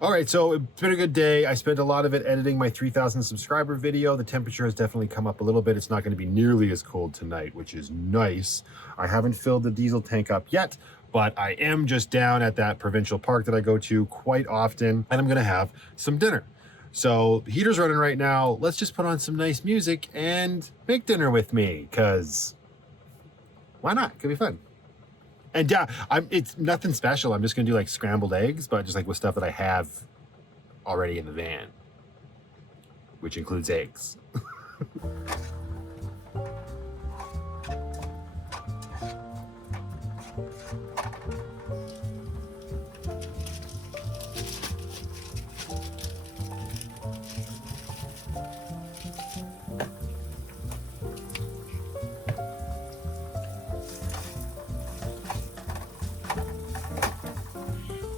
All right, so it's been a good day. I spent a lot of it editing my 3,000 subscriber video. The temperature has definitely come up a little bit. It's not going to be nearly as cold tonight, which is nice. I haven't filled the diesel tank up yet, but I am just down at that provincial park that I go to quite often, and I'm going to have some dinner. So the heater's running right now. Let's just put on some nice music and make dinner with me, because why not? It could be fun. And yeah, it's nothing special. I'm just gonna do like scrambled eggs, but just like with stuff that I have already in the van, which includes eggs.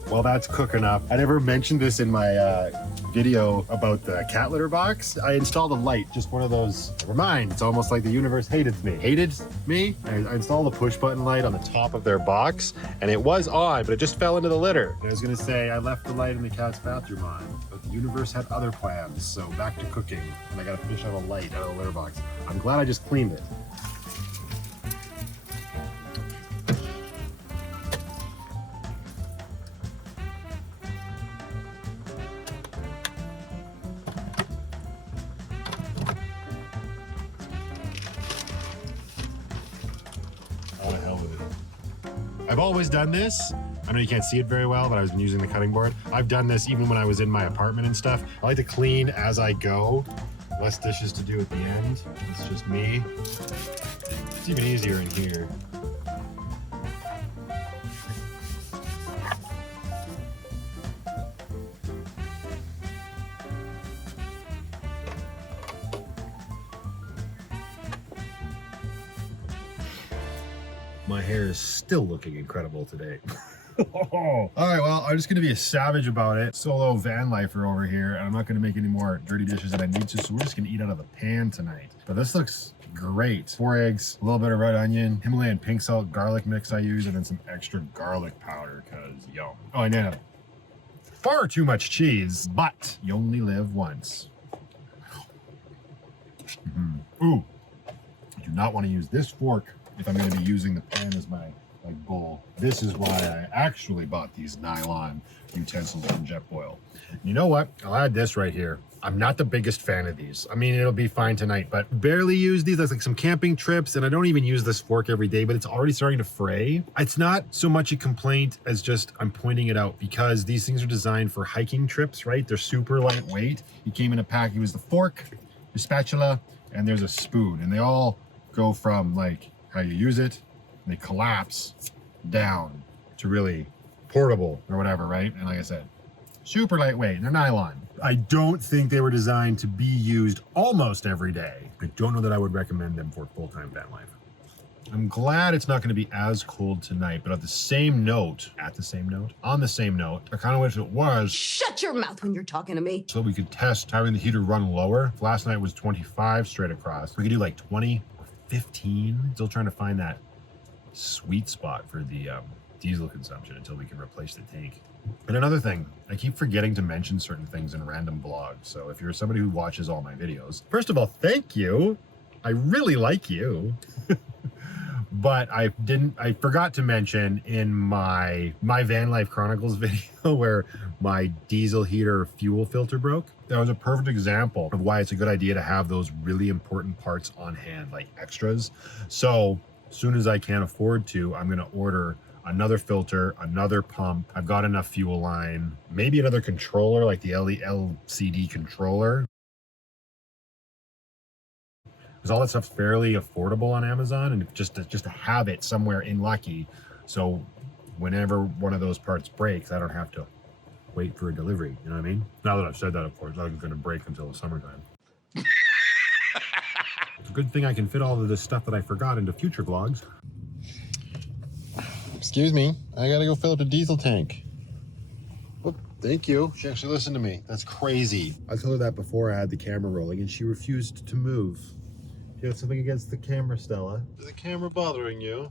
While that's cooking up, I never mentioned this in my video about the cat litter box. I installed a light, just one of those, never mind, it's almost like the universe hated me. I installed a push button light on the top of their box, and it was on, but it just fell into the litter. And I was gonna say I left the light in the cat's bathroom on, but the universe had other plans, so back to cooking, and I gotta fish out a light out of the litter box. I'm glad I just cleaned it. Oh, the hell with it. I've always done this. I know you can't see it very well, but I was using the cutting board. I've done this even when I was in my apartment and stuff. I like to clean as I go. Less dishes to do at the end. It's just me. It's even easier in here. My hair is still looking incredible today. All right, well, I'm just gonna be a savage about it. Solo van lifer over here, and I'm not gonna make any more dirty dishes than I need to, so we're just gonna eat out of the pan tonight. But this looks great. 4 eggs, a little bit of red onion, Himalayan pink salt, garlic mix I use, and then some extra garlic powder, cause yum. Oh, and then far too much cheese, but you only live once. Ooh, I do not wanna use this fork if I'm going to be using the pan as my bowl. This is why I actually bought these nylon utensils from Jetboil. You know what? I'll add this right here. I'm not the biggest fan of these. I mean, it'll be fine tonight, but barely use these. That's like some camping trips, and I don't even use this fork every day, but it's already starting to fray. It's not so much a complaint as just I'm pointing it out because these things are designed for hiking trips, right? They're super lightweight. It came in a pack. It was the fork, the spatula, and there's a spoon, and they all go from like how you use it, and they collapse down to really portable or whatever, right? And like I said, super lightweight, and they're nylon. I don't think they were designed to be used almost every day. I don't know that I would recommend them for full-time van life. I'm glad it's not gonna be as cold tonight, but on the same note, I kind of wish it was. Shut your mouth when you're talking to me. So we could test having the heater run lower. Last night was 25 straight across. We could do like 20 or 15. Still trying to find that sweet spot for the diesel consumption until we can replace the tank. And another thing, I keep forgetting to mention certain things in random vlogs. So if you're somebody who watches all my videos, first of all, thank you. I really like you. But I forgot to mention in my Van Life Chronicles video where my diesel heater fuel filter broke. That was a perfect example of why it's a good idea to have those really important parts on hand, like extras. So as soon as I can afford to, I'm gonna order another filter, another pump. I've got enough fuel line, maybe another controller, like the LCD controller. Because all that stuff's fairly affordable on Amazon, and just to have it somewhere in Lucky, so whenever one of those parts breaks, I don't have to wait for a delivery. You know what I mean? Now that I've said that, of course, I think it's going to break until the summertime. It's a good thing I can fit all of this stuff that I forgot into future vlogs. Excuse me, I gotta go fill up the diesel tank. Oh, thank you. She actually listened to me. That's crazy. I told her that before I had the camera rolling, and she refused to move. You have something against the camera, Stella? Is the camera bothering you?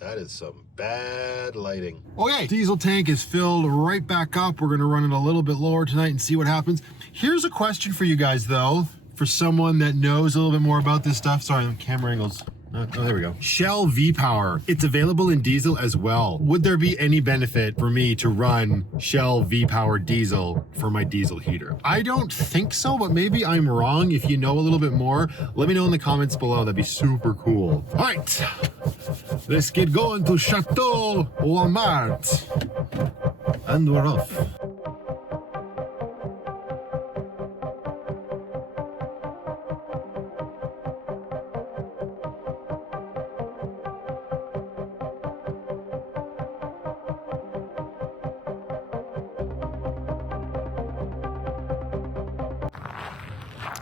That is some bad lighting. Okay, diesel tank is filled right back up. We're gonna run it a little bit lower tonight and see what happens. Here's a question for you guys though, for someone that knows a little bit more about this stuff. Sorry, the camera angles. Oh, there we go. Shell V-Power. It's available in diesel as well. Would there be any benefit for me to run Shell V-Power diesel for my diesel heater? I don't think so, but maybe I'm wrong. If you know a little bit more, let me know in the comments below. That'd be super cool. All right, let's get going to Chateau Walmart. And we're off.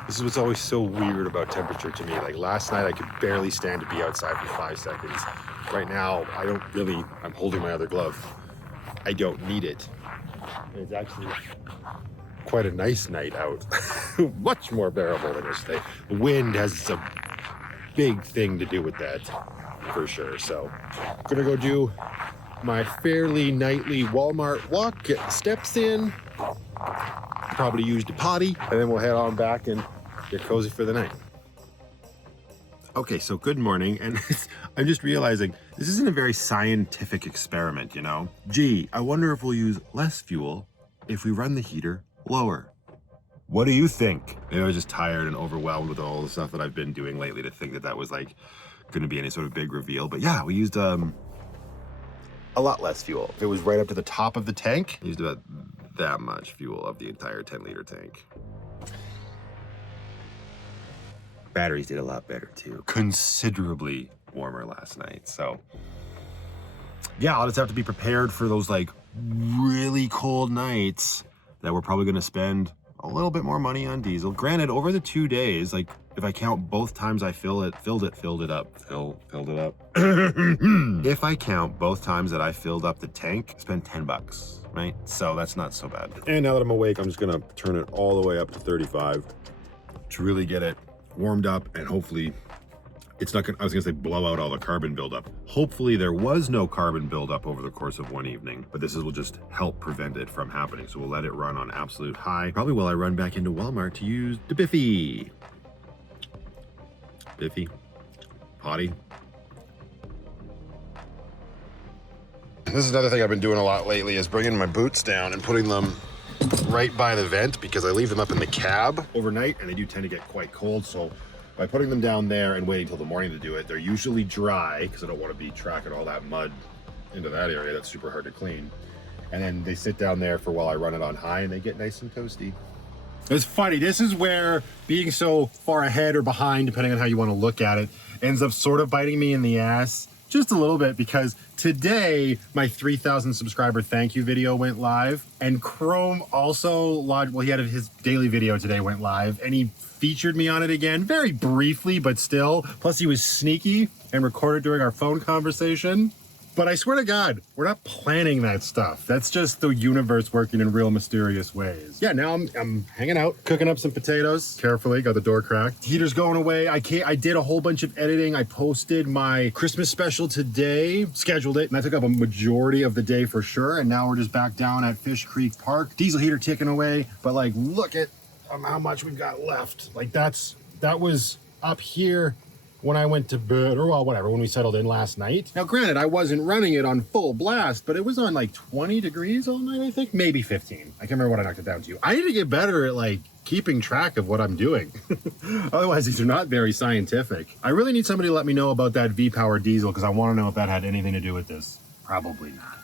This is what's always so weird about temperature to me. Like last night I could barely stand to be outside for 5 seconds. Right now, I'm holding my other glove. I don't need it. And it's actually quite a nice night out. Much more bearable than yesterday. The wind has a big thing to do with that, for sure. So I'm gonna go do my fairly nightly Walmart walk, get the steps in, probably use the potty, and then we'll head on back and get cozy for the night. Okay, so good morning, and I'm just realizing this isn't a very scientific experiment, you know? Gee, I wonder if we'll use less fuel if we run the heater lower. What do you think? Maybe I was just tired and overwhelmed with all the stuff that I've been doing lately to think that that was like going to be any sort of big reveal. But yeah, we used a lot less fuel. It was right up to the top of the tank. We used about that much fuel of the entire 10-liter tank. Batteries did a lot better too. Considerably warmer last night. So yeah, I'll just have to be prepared for those like really cold nights that we're probably going to spend a little bit more money on diesel. Granted, over the 2 days, like if I count both times I filled it up. If I count both times that I filled up the tank, I spent $10, right? So that's not so bad. And now that I'm awake, I'm just gonna turn it all the way up to 35 to really get it warmed up, and hopefully it's not gonna, I was gonna say blow out all the carbon buildup. Hopefully there was no carbon buildup over the course of one evening, but this will just help prevent it from happening. So we'll let it run on absolute high, probably while I run back into Walmart to use the Biffy. Potty. This is another thing I've been doing a lot lately, is bringing my boots down and putting them right by the vent, because I leave them up in the cab overnight and they do tend to get quite cold. So by putting them down there and waiting till the morning to do it, they're usually dry because I don't want to be tracking all that mud into that area. That's super hard to clean. And then they sit down there for while I run it on high and they get nice and toasty. It's funny. This is where being so far ahead or behind, depending on how you want to look at it, ends up sort of biting me in the ass just a little bit, because today my 3,000 subscriber thank you video went live, and Chrome also lodged, well, he had his daily video today went live, and he featured me on it again, very briefly, but still. Plus he was sneaky and recorded during our phone conversation. But I swear to God, we're not planning that stuff. That's just the universe working in real mysterious ways. Yeah, now I'm hanging out, cooking up some potatoes. Carefully, got the door cracked. Heater's going away. I did a whole bunch of editing. I posted my Christmas special today, scheduled it, and that took up a majority of the day for sure. And now we're just back down at Fish Creek Park. Diesel heater ticking away, but like, look at how much we've got left. Like that was up here when I went to bed, or well, whatever, when we settled in last night. Now, granted, I wasn't running it on full blast, but it was on like 20 degrees all night, I think. Maybe 15. I can't remember what I knocked it down to. I need to get better at like keeping track of what I'm doing. Otherwise, these are not very scientific. I really need somebody to let me know about that V-Power diesel, because I want to know if that had anything to do with this. Probably not.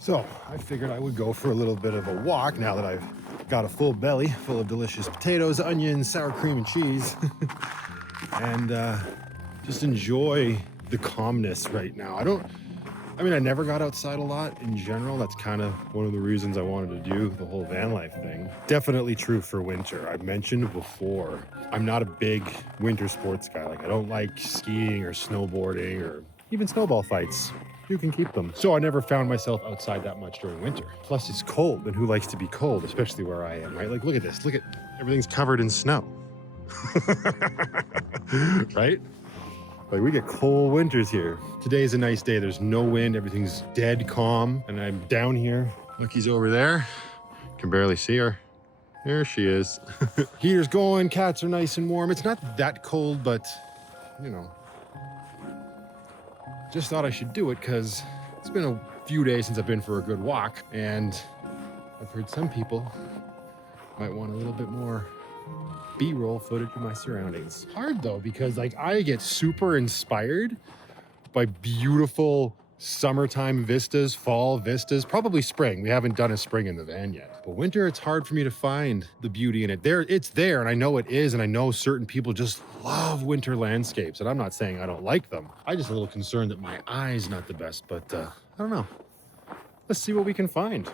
So I figured I would go for a little bit of a walk now that I've got a full belly full of delicious potatoes, onions, sour cream, and cheese, and just enjoy the calmness right now. I never got outside a lot in general. That's kind of one of the reasons I wanted to do the whole van life thing. Definitely true for winter. I've mentioned before, I'm not a big winter sports guy. Like, I don't like skiing or snowboarding or even snowball fights. You can keep them. So I never found myself outside that much during winter. Plus it's cold, and who likes to be cold, especially where I am, right? Like, look at this. Look at, everything's covered in snow. Right? Like, we get cold winters here. Today's a nice day. There's no wind. Everything's dead calm. And I'm down here. Look, he's over there. Can barely see her. There she is. Heater's going. Cats are nice and warm. It's not that cold, but, you know, just thought I should do it because it's been a few days since I've been for a good walk. And I've heard some people might want a little bit more B-roll footage of my surroundings. Hard though, because like I get super inspired by beautiful summertime vistas, fall vistas, probably spring. We haven't done a spring in the van yet. But winter, it's hard for me to find the beauty in it. It's there, and I know it is, and I know certain people just love winter landscapes, and I'm not saying I don't like them. I'm just a little concerned that my eye's not the best, but I don't know. Let's see what we can find.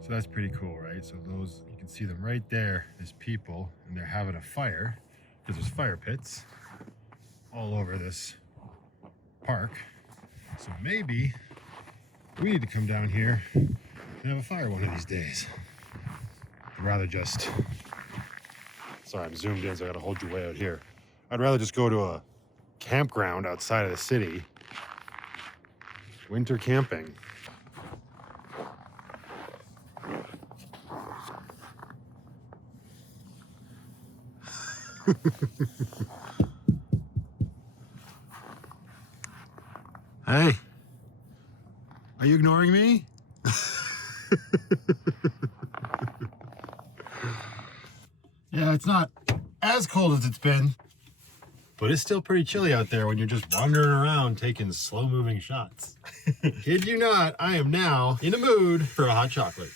So that's pretty cool, right? So those, you can see them right there. There's people, and they're having a fire, because there's fire pits all over this park. So maybe we need to come down here and have a fire one of these days. I'd rather just, sorry, I'm zoomed in, so I gotta hold you way out here. I'd rather just go to a campground outside of the city. Winter camping. Hey, are you ignoring me? Yeah, it's not as cold as it's been, but it's still pretty chilly out there when you're just wandering around taking slow-moving shots. Kid you not, I am now in a mood for a hot chocolate.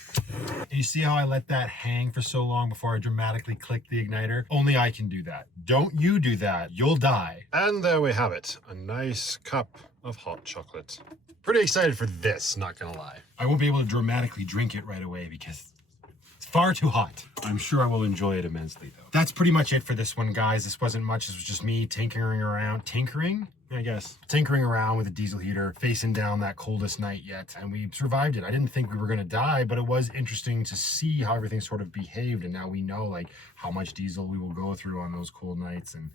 You see how I let that hang for so long before I dramatically click the igniter? Only I can do that. Don't you do that, you'll die. And there we have it, a nice cup of hot chocolate. Pretty excited for this, not gonna lie. I won't be able to dramatically drink it right away because it's far too hot. I'm sure I will enjoy it immensely though. That's pretty much it for this one, guys. This wasn't much, this was just me tinkering around. Tinkering? I guess. Tinkering around with a diesel heater, facing down that coldest night yet, and we survived it. I didn't think we were gonna die, but it was interesting to see how everything sort of behaved, and now we know like how much diesel we will go through on those cold nights and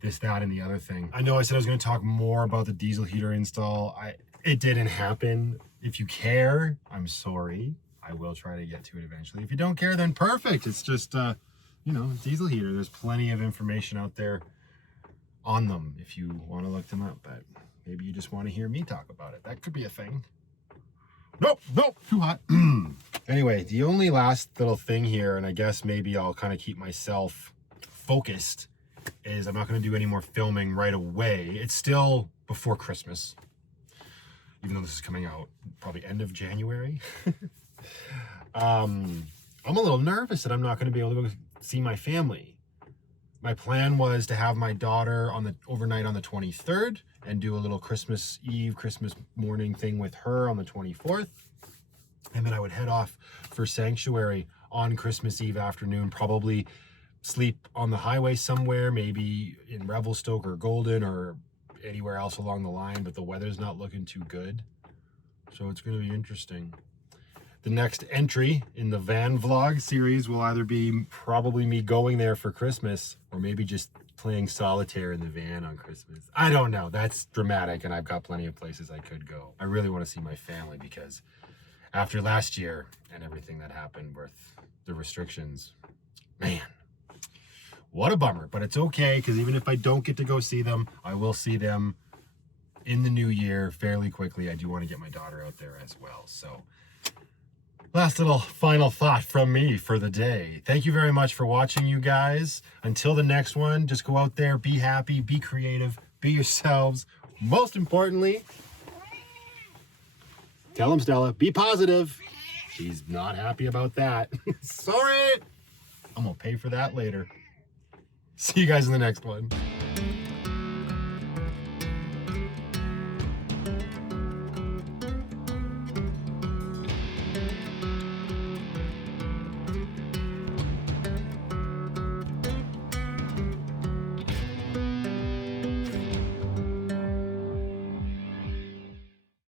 this, that, and the other thing. I know I said I was gonna talk more about the diesel heater install. It didn't happen. If you care, I'm sorry. I will try to get to it eventually. If you don't care, then perfect. It's just, you know, diesel heater. There's plenty of information out there on them if you want to look them up, but maybe you just want to hear me talk about it. That could be a thing. Nope, too hot. Anyway, the only last little thing here, and I guess maybe I'll kind of keep myself focused, is I'm not going to do any more filming right away. It's still before Christmas, even though this is coming out probably end of January. I'm a little nervous that I'm not going to be able to go see my family. My plan was to have my daughter overnight on the 23rd and do a little Christmas Eve, Christmas morning thing with her on the 24th. And then I would head off for Sanctuary on Christmas Eve afternoon, probably sleep on the highway somewhere, maybe in Revelstoke or Golden or anywhere else along the line, but the weather's not looking too good. So it's going to be interesting. The next entry in the van vlog series will either be probably me going there for Christmas or maybe just playing solitaire in the van on Christmas. I don't know. That's dramatic, and I've got plenty of places I could go. I really want to see my family because after last year and everything that happened with the restrictions, man, what a bummer. But it's okay, because even if I don't get to go see them, I will see them in the new year fairly quickly. I do want to get my daughter out there as well. So last little final thought from me for the day. Thank you very much for watching, you guys. Until the next one, just go out there, be happy, be creative, be yourselves. Most importantly, tell him, Stella, be positive. She's not happy about that. Sorry. I'm going to pay for that later. See you guys in the next one.